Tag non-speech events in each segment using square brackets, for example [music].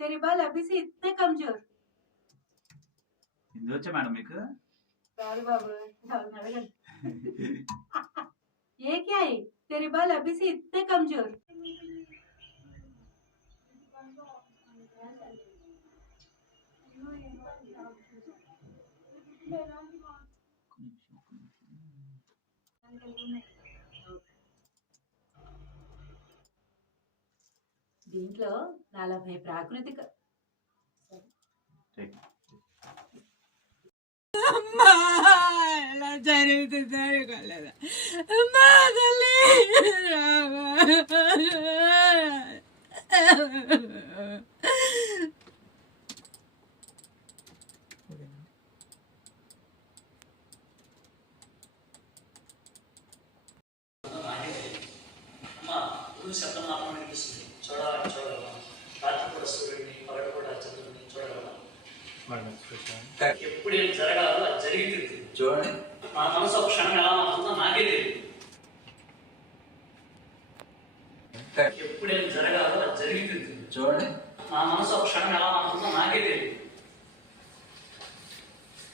तेरी बाल अभी से इतने कमजोर హిందీ వచ్చా మేడం మీకు राहुल बाबू राहुल नडगल। ये क्या है तेरे बाल अभी से इतने कमजोर [laughs] దీంట్లో నలభై ప్రాకృతిక Take. అమ్మా ఎలా జరుగుతుంది అనుకోలేదు అమ్మా తల్లి రామా. అమ్మ గురువు శబ్దం మాత్రం వినిపిస్తుంది చూడాలని చూడగలమా రాత్రిపూట సూర్యుడిని పగటిపూట చంద్రుడిని చూడగలమా ఎప్పుడు ఏం జరగాలో అది జరిగి తీరుతుంది చూడండి నా మనసు ఒక క్షణం ఎలా నాకే తెలియదు. ఎప్పుడు ఏం జరగాలో అది జరిగి తీరుతుంది చూడండి నా మనసు ఒక క్షణం ఎలా మారుతుందో నాకే తెలియదు.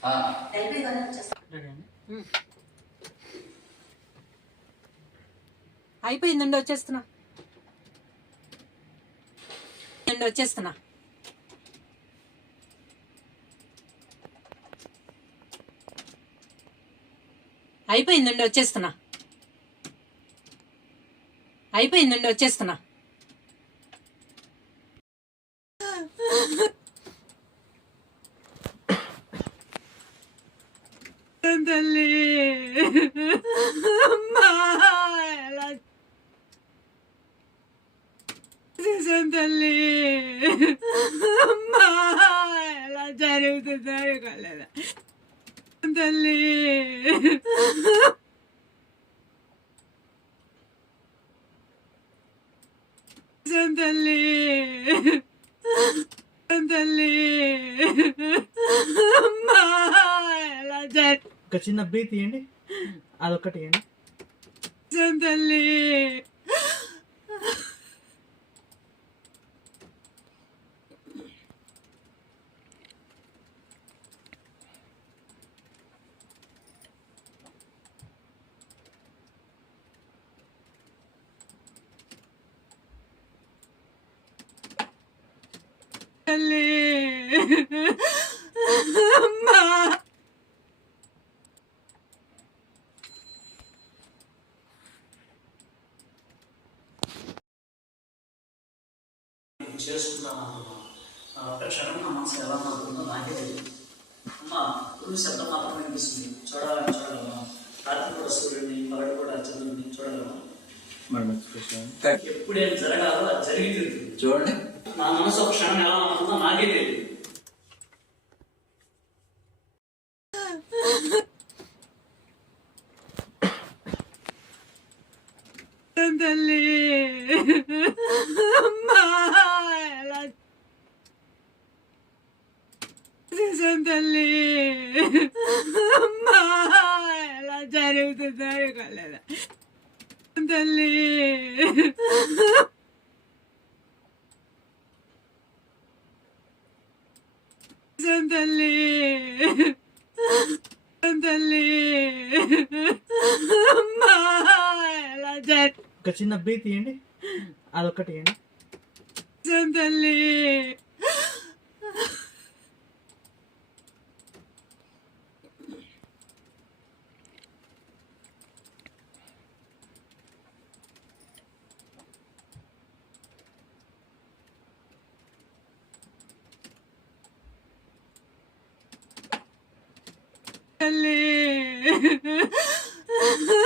ఆ, అయిపోయిందండి వచ్చేస్తున్నా. అండి వచ్చేస్తున్నా. అయిపోయిందండి వచ్చేస్తున్నా. అయిపోయిందండి వచ్చేస్తున్నా. తల్లి. అమ్మా చేసాను తల్లి? అమ్మా ఎలా జరుగుతుందో కాలేదా. తల్లి. తల్లి. తల్లి. ఒక చిన్న బీ తీయండి. అదొక్కటి తీయండి. తల్లి. తల్లి అమ్మా. నేను చేసుకుందాం అనుకున్నాను ఆ ఒక్క క్షణం నా మనసు ఎలా మారుతుందో నాకే తెలియదు అమ్మ గురువు శబ్దం మాత్రం వినిపిస్తుంది. చూడాలని చూడగలమా? రాత్రిపూట సూర్యుడిని పగటిపూట చంద్రుడిని చూడగలమా? మేడం ఎక్స్ప్రెషన్ ఎప్పుడు జరగాలో అది జరిగి చూడండి. నా మనసు ఒక క్షణం ఎలా మారుతుందో నాకే తెలియదు తల్లి అమ్మా ఎలా చేసాను తల్లి అమ్మా ఎలా జరుగుతుంది అనుకోలేదు తల్లి తల్లి. తల్లి. ఒక చిన్న బీ తీయండి. తల్లి తల్లి.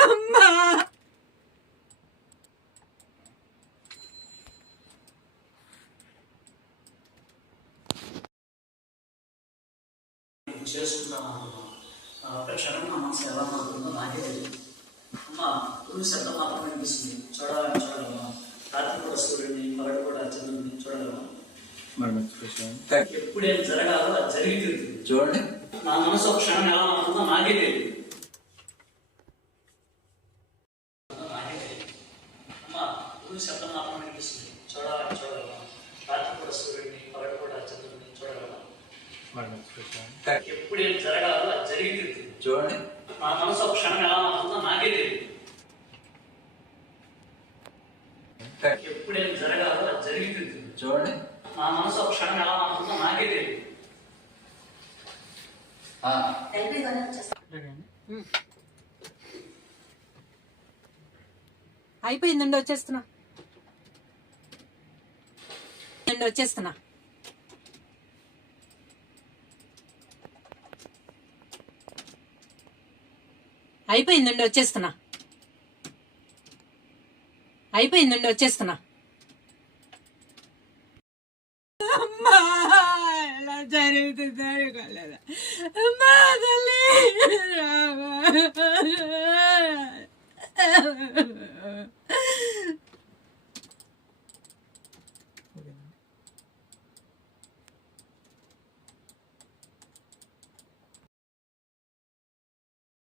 అమ్మా ఆ ఒక్క క్షణం నాకే తెలియదు అమ్మ శబ్దం మాత్రం వినిపిస్తుంది చూడాలని చూడగలమా రాత్రిపూట సూర్యుడిని పగటిపూట చంద్రుడిని చూడగలమా మేడం ఎక్స్ప్రెషన్ ఎప్పుడు ఏం జరగాలో అది జరిగి తీరుతుంది చూడండి. నా మనసు ఒక క్షణం ఎలా మారుతుందో నాకే తెలియదు అమ్మ గురువు శబ్దం మాత్రం వినిపిస్తుంది చూడాలని చూడగలమా రాత్రిపూట సూర్యుడిని పగటిపూట మేడం ఎక్స్ప్రెషన్ ఎప్పుడు ఏం జరగాలో అది జరిగి చూడండి. నా మనసు ఒక క్షణం ఎలా మారుతుందో నాకే తెలియదు. ఎప్పుడు ఏం జరగాలో అది జరిగి చూడండి. నా మనసు ఒక క్షణం ఎలా మారుతుందో నాకే తెలియదు. అయిపోయిందండి వచ్చేస్తున్నా. వచ్చేస్తున్నా. అయిపోయిందండి వచ్చేస్తున్నా. అయిపోయిందండి వచ్చేస్తున్నా. జరుగుతుంది అనుకోలేదు. అమ్మా తల్లి.